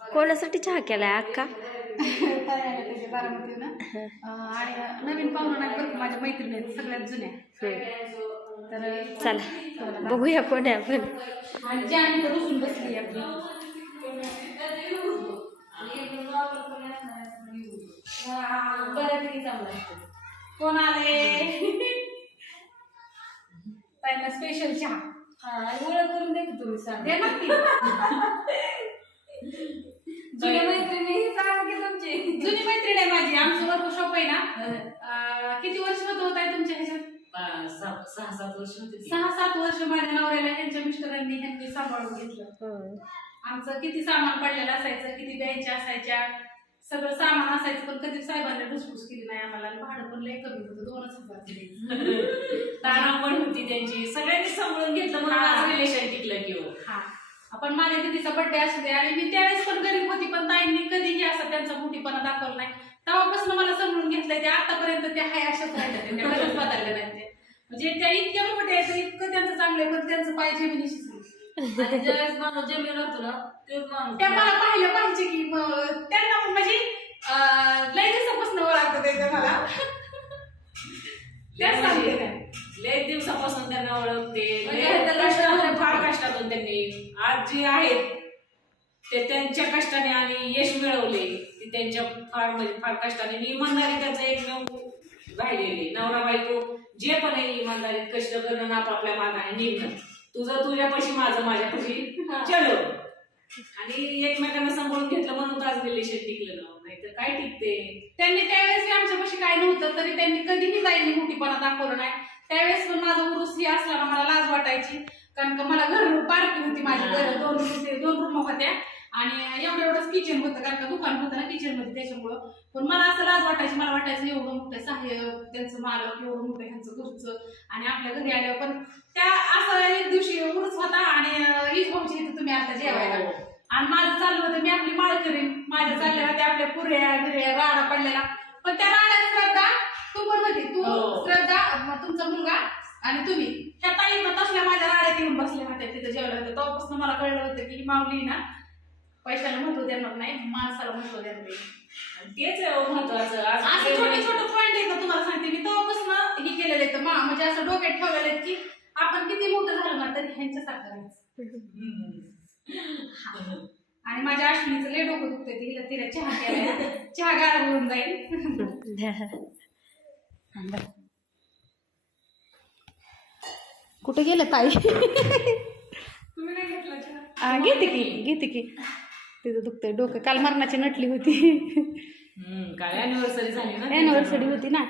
कोणासाठी चहा केलाय अक्का? त्याच्या बारामतीनं आणि नवीन पाहुणा नाही बरं माझ्या मैत्रिणी आहेत सगळ्यात जुन्या. तर चला बघूया कोण आहे आपण. आणि जी आणि तर रुसून बसली आपली बऱ्यापैकी चांगला असतो. कोण आले त्यांना स्पेशल चहा ओळख करून दे की तुम्ही सांग दे नक्की. जुनी मैत्रिणी सांगा की तुमची जुनी मैत्रीण आहे माझी. आमचं वर्कशॉप आहे ना. किती वर्ष होत आहे तुमच्या ह्याच्यात? 6-7 वर्ष होते. 6-7 वर्ष माझ्या नवऱ्याला ह्यांच्या मिस्टरांनी ह्यांनी सांभाळून घेतलं. आमचं किती सामान पडलेलं असायचं, किती बँचा असायच्या, सगळं सामान असायचं. पण कधी साहेबांनी घुसघुस केली नाही आम्हाला. भाडं पण लय कमी होतं, 2,000 तारा पण होती त्यांची. सगळ्यांनी सांभाळून घेतलं म्हणून आज रिलेशन टिकलं की. हा आपण माझ्या दिदीचा बर्थडे असू दे आणि मी त्यावेळेस पण गरीब होती पण ताईंनी कधीही असा त्यांचा मोठीपणा दाखवला नाही. तेव्हापासून मला समजून घेतलंय ते आतापर्यंत त्या हाय अशाच राहिल्या, त्या कधीच बदलल्या नाही. ते म्हणजे त्या इतक्या मोठ्या आहेत, इतकं त्यांचं चांगलं पण त्यांचं पाहिजे जमिनीशी ज्यावेळेस माणूस जमीन होतो ना तेच माणूस त्या मला पाहिलं पाहिजे की त्यांना म्हणजे लय दिवसापासून ओळखतात ते मला. त्याच सांगते काय लय दिवसापासून त्यांना ओळखते. फार कष्टातून त्यांनी आज जे आहेत ते त्यांच्या कष्टाने आणि यश मिळवले. ते त्यांच्या फार कष्टाने इमानदारी त्यांचा एकमेव राहिलेली. नवरा बायको जे पण आहे इमानदारीत कष्ट करणं आपापल्या मार्गाने निघणं. तुझं तुझ्यापाशी माझं माझ्यापाशी चलो. आणि एकमेकांना सांभाळून घेतलं म्हणून आज रिलेशन टिकलं ना. नाहीतर काय टिकते. त्यांनी त्यावेळेस आमच्यापाशी काय नव्हतं तरी त्यांनी कधीही ताईंनी मोठीपणा दाखवलं नाही. त्यावेळेस पण माझा उरूस ही असला ना मला लाज वाटायची. कारण का मला घर पार्टी होती माझी. घर 2 रूम होत्या आणि एवढंच किचन होतं. कारण का दुकान होतं ना किचन मध्ये त्याच्यामुळं. पण मला असं लाज वाटायची. मला वाटायचं एवढं मोठं साहेब त्यांचं मालक एवढं मोठं ह्यांचं घरचं आणि आपल्या घरी आल्यावर. पण त्या असं एक दिवशी उरूस होता आणि हीच भाऊची इथं तुम्ही आता जेवायला. आणि माझं चाललं होतं मी आपली माळ करीन. माझ्या चालल्या होत्या आपल्या पुऱ्या बिऱ्या राडा पडलेला. पण त्या राड्यात श्रद्धा तू पण होती. तू श्रद्धा तुमचा मुलगा आणि तुम्ही त्या ताईंना तसल्या माझ्या राड्यात येऊन बसल्या होत्या तिथं जेवल्या होत्या. तेव्हापासून मला कळलं होतं की माऊली ना पैशाला महत्व देणार नाही, माणसाला महत्व देणार नाही. तेच महत्वाचं. असं छोटे छोटे पॉईंट आहेत ना तुम्हाला सांगते मी. तेव्हापासून हे केलेलं आहे म्हणजे असं डोक्यात ठेवलेलं आहे की आपण किती मोठं झालं ना तरी ह्यांच्यासारखं राहायचं. आणि माझ्या अश्विनीचं लय डोकं दुखतंय. तिला चहा केला. चहा गार होऊन जाईल. कुठे गेलं ताई? तुम्ही नाही घेतला चहा? घेते की तिथं दुखतंय डोकं. काल मरणाची नटली होती. काय अॅनिव्हर्सरी झाली ना. अॅनिव्हर्सरी होती ना.